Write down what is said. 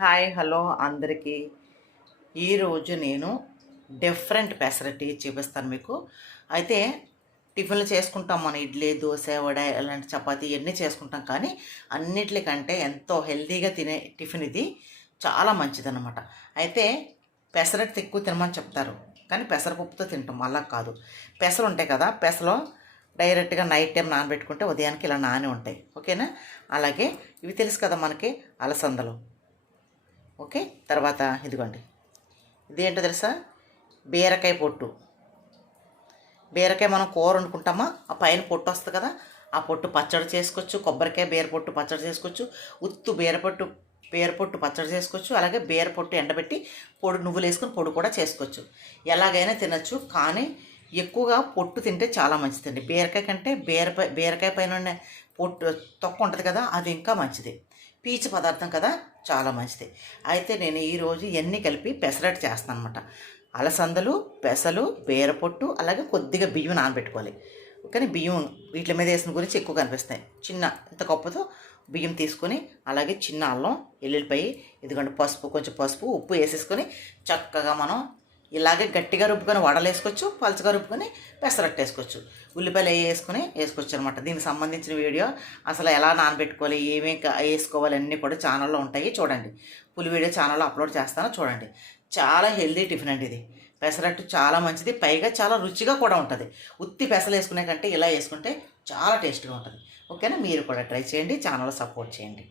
Hi hello అందరికీ. ఈరోజు నేను డిఫరెంట్ పెసరట్టి చూపిస్తాను మీకు. అయితే టిఫిన్లు చేసుకుంటాం, మన ఇడ్లీ, దోశ, వడ, అలాంటి చపాతీ ఇవన్నీ చేసుకుంటాం. కానీ అన్నిటికంటే ఎంతో హెల్తీగా తినే టిఫిన్ ఇది. చాలా మంచిదన్నమాట. అయితే పెసరట్టు ఎక్కువ తినమని చెప్తారు, కానీ పెసరపప్పుతో తింటాం. అలా కాదు, పెసలు ఉంటాయి కదా, పెసలో డైరెక్ట్గా నైట్ టైం నానబెట్టుకుంటే ఉదయానికి ఇలా నాని ఉంటాయి. ఓకేనా? అలాగే ఇవి తెలుసు కదా మనకి, అలసందలు. ఓకే, తర్వాత ఇదిగోండి, ఇదేంటో తెలుసా? బీరకాయ పొట్టు. బీరకాయ మనం కూర వండుకుంటామా, ఆ పైన పొట్టు వస్తుంది కదా, ఆ పొట్టు పచ్చడి చేసుకోవచ్చు. కొబ్బరికాయ బీర పొట్టు పచ్చడి చేసుకోవచ్చు. ఉత్తు బీరపొట్టు పచ్చడి చేసుకోవచ్చు. అలాగే బీరపొట్టు ఎండబెట్టి పొడి నువ్వులు వేసుకొని పొడి కూడా చేసుకోవచ్చు. ఎలాగైనా తినచ్చు, కానీ ఎక్కువగా పొట్టు తింటే చాలా మంచిదండి. బీరకాయ కంటే బీరకాయ పైన పొట్టు తొక్క ఉంటుంది కదా, అది ఇంకా మంచిది. పీచు పదార్థం కదా, చాలా మంచిది. అయితే నేను ఈరోజు ఇవన్నీ కలిపి పెసరట్టు చేస్తాను అనమాట. అలసందలు, పెసలు, బీరపొట్టు, అలాగే కొద్దిగా బియ్యం నానబెట్టుకోవాలి. కానీ బియ్యం వీటి మీద వేసిన గురించి ఎక్కువ కనిపిస్తాయి. చిన్న ఇంత కప్పుతో బియ్యం తీసుకొని, అలాగే చిన్న అల్లం, ఎల్లుల్లిపాయ, ఇదిగోండి పసుపు, కొంచెం పసుపు, ఉప్పు వేసేసుకొని చక్కగా మనం ఇలాగే గట్టిగా రుబ్బుకొని వడలు వేసుకోవచ్చు, పలుచగా రుబ్బుకొని పెసరట్టు వేసుకోవచ్చు. ఉల్లిపాయలు వేసుకోవచ్చు అనమాట. దీనికి సంబంధించిన వీడియో, అసలు ఎలా నానబెట్టుకోవాలి, ఏమేమి వేసుకోవాలి అన్నీ కూడా ఛానల్లో ఉంటాయి, చూడండి. ఫుల్ వీడియో ఛానల్లో అప్లోడ్ చేస్తాను, చూడండి. చాలా హెల్దీ టిఫిన్ అండి ఇది. పెసరట్టు చాలా మంచిది, పైగా చాలా రుచిగా కూడా ఉంటుంది. ఉత్తి పెసలు వేసుకునే కంటే ఇలా వేసుకుంటే చాలా టేస్ట్గా ఉంటుంది. ఓకేనా? మీరు కూడా ట్రై చేయండి, ఛానల్లో సపోర్ట్ చేయండి.